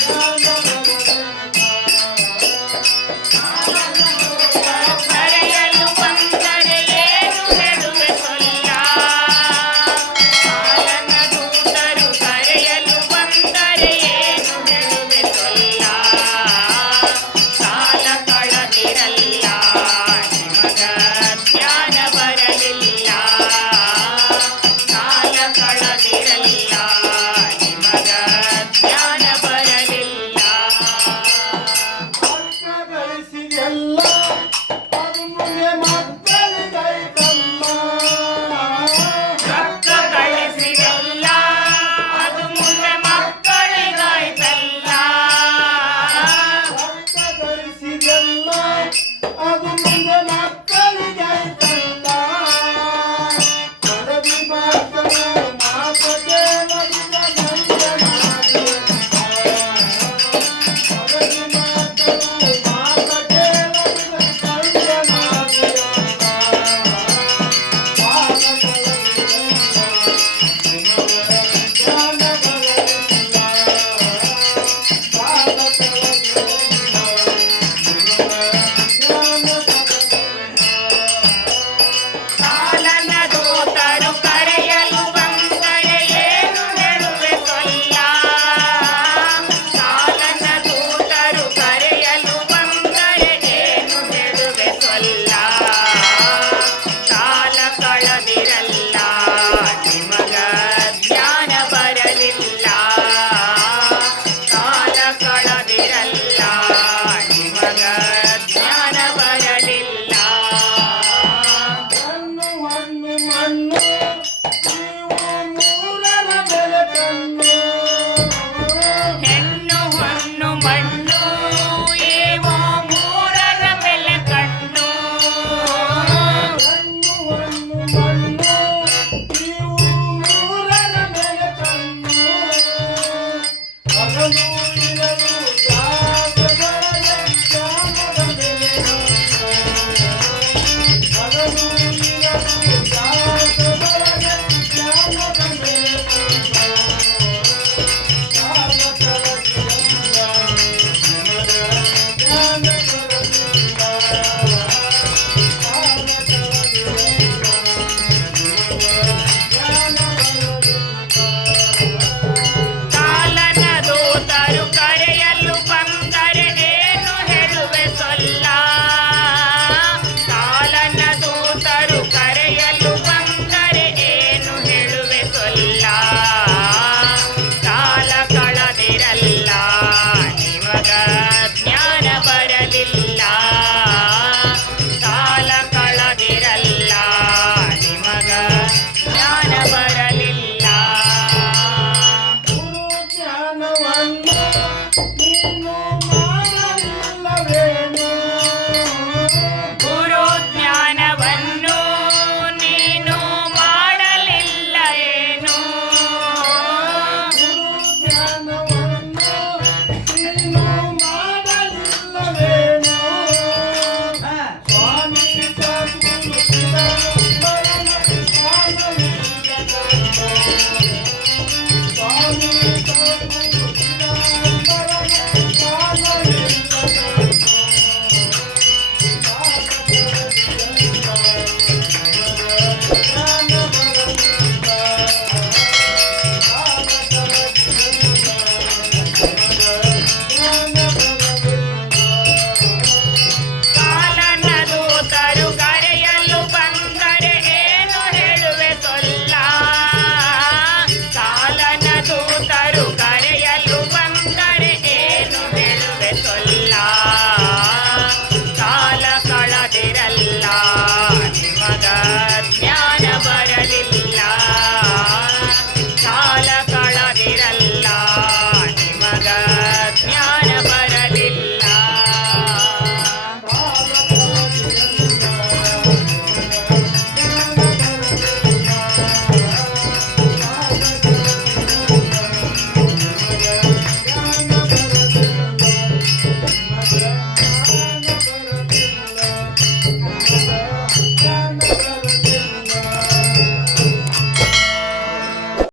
Bye.